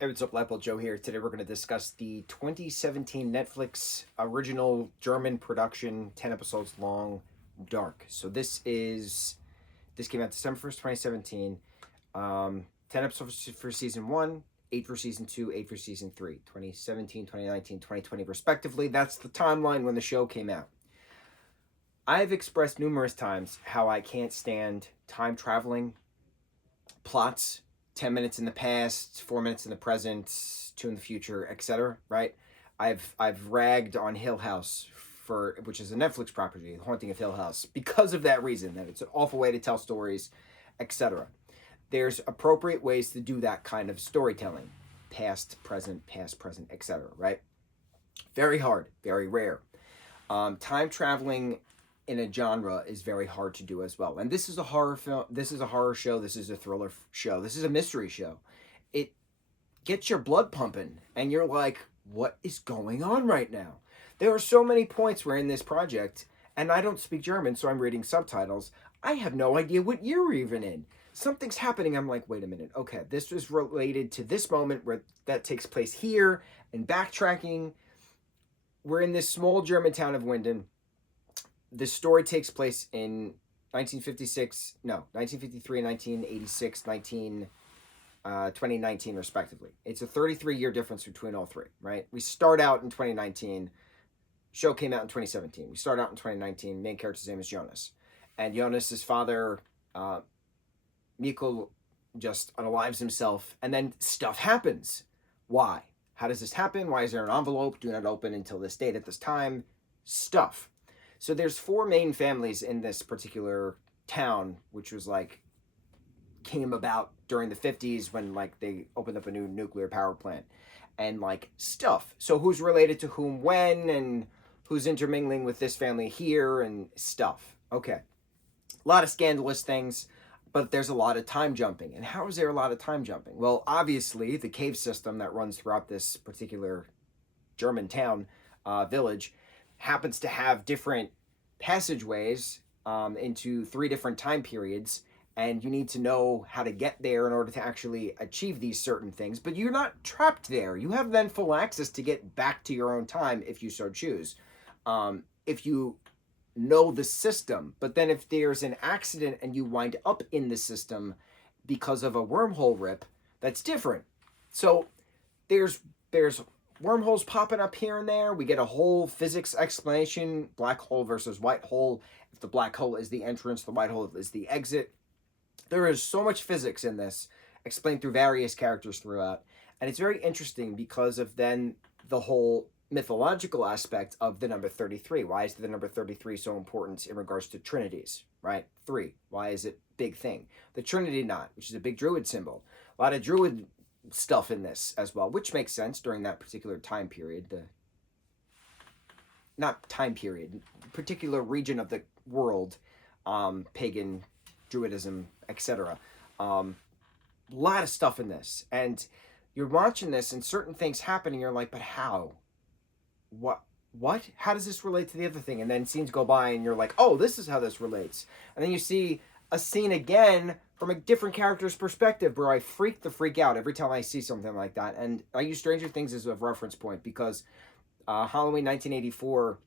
Hey, what's up, lightboltjoe here. Today we're going to discuss the 2017 Netflix original German production, 10 episodes long, Dark. This came out December 1st, 2017. 10 episodes for season 1, 8 for season 2, 8 for season 3, 2017, 2019, 2020 respectively. That's the timeline when the show came out. I've expressed numerous times how I can't stand time traveling plots, 10 minutes in the past, 4 minutes in the present, 2 in the future, etc. Right? I've ragged on Hill House which is a Netflix property, The Haunting of Hill House, because of that reason, that it's an awful way to tell stories, etc. There's appropriate ways to do that kind of storytelling. Past, present, etc. Right? Very hard, very rare. Time traveling in a genre is very hard to do as well. And this is a horror film. This is a horror show. This is a thriller show. This is a mystery show. It gets your blood pumping, and you're like, what is going on right now? There are so many points where in this project, and I don't speak German, so I'm reading subtitles. I have no idea what year we're even in. Something's happening. I'm like, wait a minute. Okay, this is related to this moment where that takes place here, and backtracking. We're in this small German town of Winden. The story takes place in 1953, 1986, 2019, respectively. It's a 33-year difference between all three, right? We start out in 2019. Show came out in 2017. We start out in 2019. Main character's name is Jonas. And Jonas's father, Mucho, just unalives himself. And then stuff happens. Why? How does this happen? Why is there an envelope? Do not open until this date at this time. Stuff. So there's 4 main families in this particular town, which was came about during the 50s when they opened up a new nuclear power plant and stuff. So who's related to whom when, and who's intermingling with this family here and stuff. Okay. A lot of scandalous things, but there's a lot of time jumping. And how is there a lot of time jumping? Well, obviously the cave system that runs throughout this particular German town, village, happens to have different passageways into 3 different time periods, and you need to know how to get there in order to actually achieve these certain things. But you're not trapped there. You have then full access to get back to your own time if you so choose, if you know the system. But then if there's an accident and you wind up in the system because of a wormhole rip, that's different. So there's wormholes popping up here and there. We get a whole physics explanation, black hole versus white hole. If the black hole is the entrance, the white hole is the exit. There is so much physics in this, explained through various characters throughout. And it's very interesting because of then the whole mythological aspect of the number 33. Why is the number 33 so important in regards to trinities, right? 3. Why is it big thing? The Trinity knot, which is a big druid symbol. A lot of druid stuff in this as well, which makes sense during that particular time period. Particular region of the world, pagan, druidism, etc. A lot of stuff in this, and you're watching this and certain things happen and you're like, but how? What? How does this relate to the other thing? And then scenes go by and you're like, oh, this is how this relates. And then you see a scene again from a different character's perspective, where I freak out every time I see something like that. And I use Stranger Things as a reference point because Halloween 1984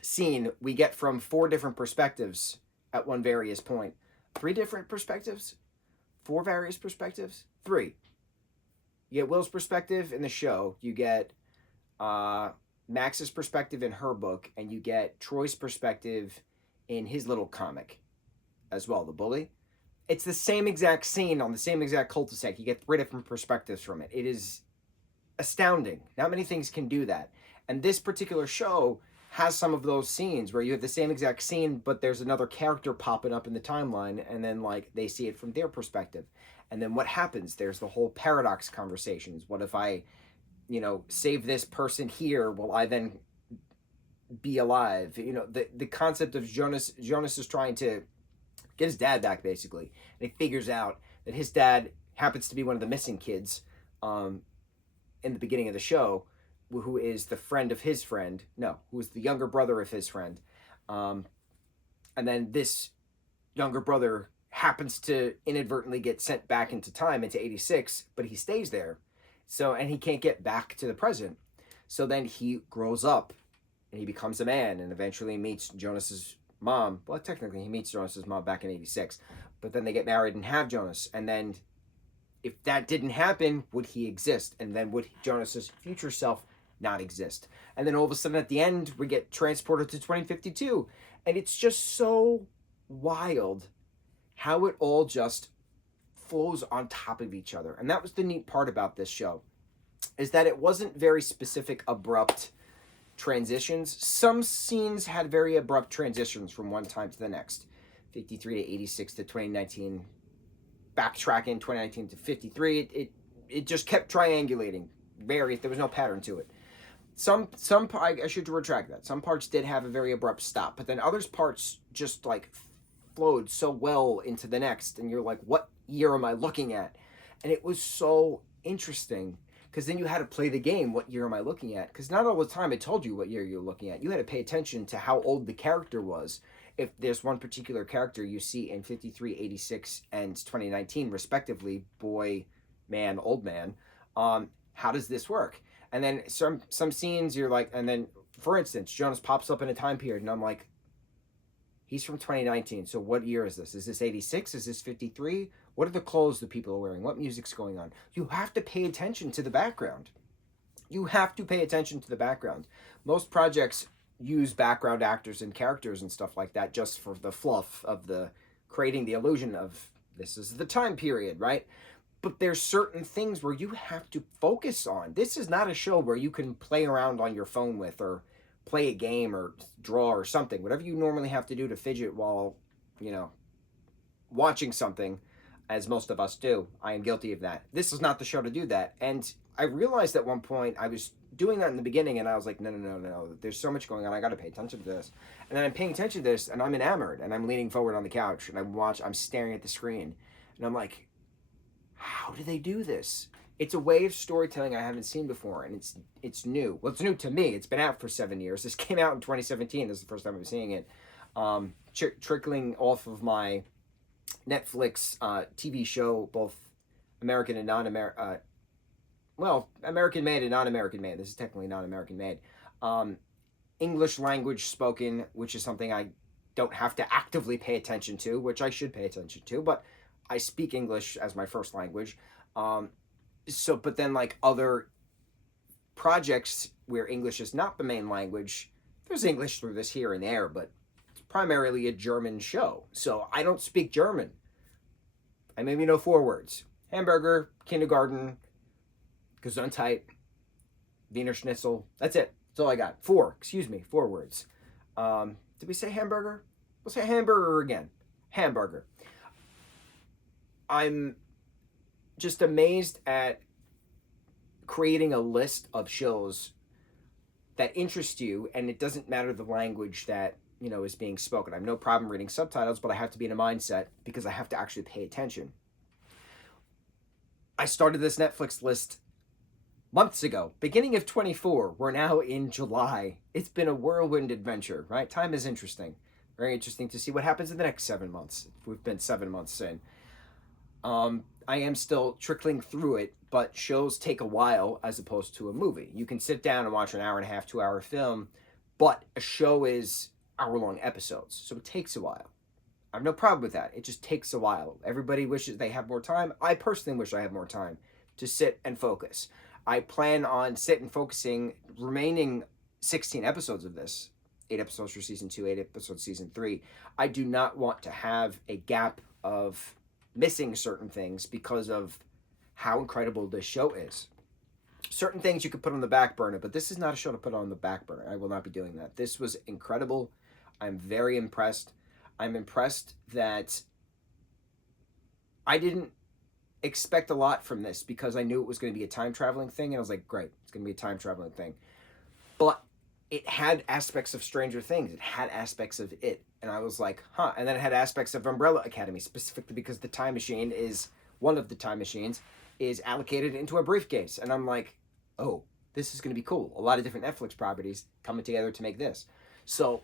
scene, we get from 4 different perspectives at one various point. 3 different perspectives? 4 various perspectives? 3. You get Will's perspective in the show. You get Max's perspective in her book. And you get Troy's perspective in his little comic as well, The Bully. It's the same exact scene on the same exact cul-de-sac. You get 3 different perspectives from it. It is astounding. Not many things can do that. And this particular show has some of those scenes where you have the same exact scene, but there's another character popping up in the timeline, and then they see it from their perspective. And then what happens? There's the whole paradox conversations. What if I, save this person here? Will I then be alive? The concept of Jonas is trying to get his dad back, basically. And he figures out that his dad happens to be one of the missing kids in the beginning of the show, who is the friend of his friend. No, who is the younger brother of his friend. And then this younger brother happens to inadvertently get sent back into time, into 86, but he stays there. So, and he can't get back to the present. So then he grows up and he becomes a man and eventually meets Jonas's mom. Well, technically, he meets Jonas's mom back in '86, but then they get married and have Jonas. And then, if that didn't happen, would he exist? And then would Jonas's future self not exist? And then all of a sudden, at the end, we get transported to 2052, and it's just so wild how it all just flows on top of each other. And that was the neat part about this show, is that it wasn't very specific, abrupt transitions. Some scenes had very abrupt transitions from one time to the next. 53 to 86 to 2019, backtracking 2019 to 53. It just kept triangulating. There was no pattern to it. Some I should retract that. Some parts did have a very abrupt stop, but then others parts just like flowed so well into the next, and you're like, what year am I looking at? And it was so interesting, because then you had to play the game, what year am I looking at? Because not all the time it told you what year you're looking at. You had to pay attention to how old the character was. If there's one particular character you see in 53, 86, and 2019, respectively, boy, man, old man, how does this work? And then some scenes you're like, and then, for instance, Jonas pops up in a time period, and I'm like, he's from 2019, so what year is this? Is this 86? Is this 53? What are the clothes that people are wearing? What music's going on? You have to pay attention to the background. You have to pay attention to the background. Most projects use background actors and characters and stuff like that just for the fluff of the creating the illusion of this is the time period, right? But there's certain things where you have to focus on. This is not a show where you can play around on your phone with, or play a game or draw or something. Whatever you normally have to do to fidget while, watching something, as most of us do. I am guilty of that. This is not the show to do that. And I realized at one point I was doing that in the beginning, and I was like, no. There's so much going on. I got to pay attention to this. And then I'm paying attention to this, and I'm enamored, and I'm leaning forward on the couch, and I'm staring at the screen, and I'm like, how do they do this? It's a way of storytelling I haven't seen before, and it's new. Well, it's new to me. It's been out for 7 years. This came out in 2017. This is the first time I'm seeing it. Trickling off of my Netflix TV show, both American and non-American, American made and non-American made. This is technically non-American made. English language spoken, which is something I don't have to actively pay attention to, which I should pay attention to, but I speak English as my first language. But then like other projects where English is not the main language, there's English through this here and there, but it's primarily a German show. So I don't speak German. I maybe know 4 words. Hamburger, kindergarten, Gesundheit, Wiener Schnitzel. That's it. That's all I got. 4 words. Did we say hamburger? We'll say hamburger again. Hamburger. I'm just amazed at creating a list of shows that interest you, and it doesn't matter the language that is being spoken. I have no problem reading subtitles, but I have to be in a mindset because I have to actually pay attention. I started this Netflix list months ago, beginning of 24. We're now in July. It's been a whirlwind adventure, right? Time is interesting. Very interesting to see what happens in the next 7 months. We've been 7 months in. I am still trickling through it, but shows take a while as opposed to a movie. You can sit down and watch an hour and a half, 2-hour film, but a show is hour-long episodes, so it takes a while. I have no problem with that. It just takes a while. Everybody wishes they have more time. I personally wish I had more time to sit and focus. I plan on sitting and focusing remaining 16 episodes of this. 8 episodes for season 2, 8 episodes season 3. I do not want to have a gap of missing certain things because of how incredible this show is. Certain things you could put on the back burner, but this is not a show to put on the back burner. I will not be doing that. This was incredible. I'm very impressed. I'm impressed that I didn't expect a lot from this because I knew it was going to be a time traveling thing, and I was like, great, it's going to be a time traveling thing. But it had aspects of Stranger Things. It had aspects of it. And I was like, huh. And then it had aspects of Umbrella Academy, specifically because the time machine is, one of the time machines, is allocated into a briefcase. And I'm like, oh, this is going to be cool. A lot of different Netflix properties coming together to make this. So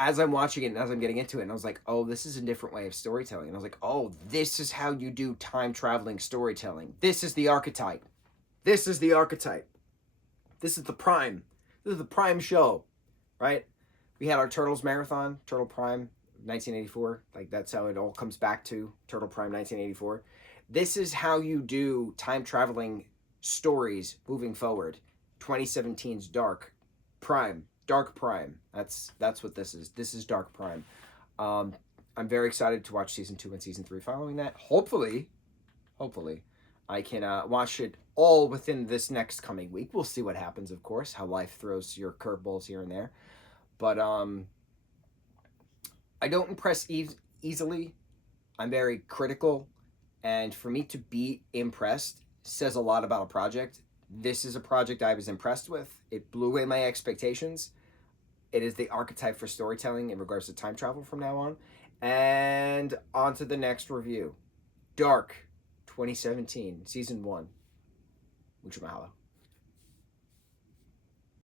as I'm watching it and as I'm getting into it, and I was like, oh, this is a different way of storytelling. And I was like, oh, this is how you do time traveling storytelling. This is the archetype. This is the archetype. This is the prime. This is the prime show, right? We had our Turtles marathon, Turtle Prime 1984. Like, that's how it all comes back to Turtle Prime 1984. This is how you do time traveling stories moving forward. 2017's Dark Prime. Dark Prime. That's what this is. This is Dark Prime. I'm very excited to watch season 2 and season 3 following that. Hopefully, I can watch it all within this next coming week. We'll see what happens, of course, how life throws your curveballs here and there. But I don't impress easily. I'm very critical, and for me to be impressed says a lot about a project. This is a project I was impressed with. It blew away my expectations. It is the archetype for storytelling in regards to time travel from now on. And on to the next review. Dark, 2017, Season 1. Mucho mahalo.